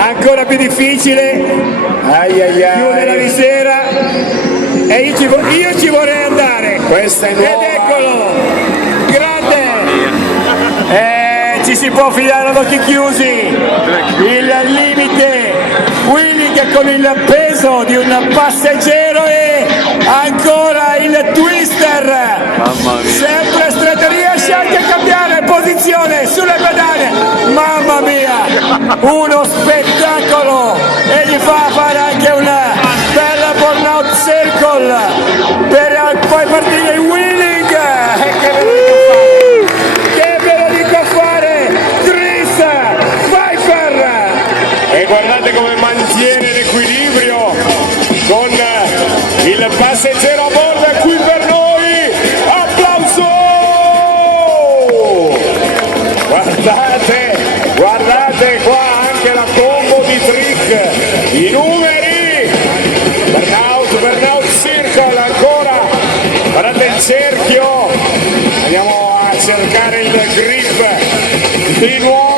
ancora più difficile, chiude la visera e io ci vorrei andare. Questa è nuova. Ed eccolo, grande, ci si può fidare ad occhi chiusi, il limite, Wheeling con il peso di un passeggero e ancora il twister, sempre stretto, riesce anche a cambiare posizione sulle pedane, mamma mia, uno spettacolo, e gli fa fare anche una bella burnout circle per poi partire il Wheeling. Che ve lo dico a fare, Chris Pfeiffer, E guardate come mantiene l'equilibrio con il passeggero a bordo, è qui per noi, applauso! Guardate qua anche la combo di trick, i numeri, burnout circle ancora, guardate il cerchio, andiamo a cercare il grip di nuovo.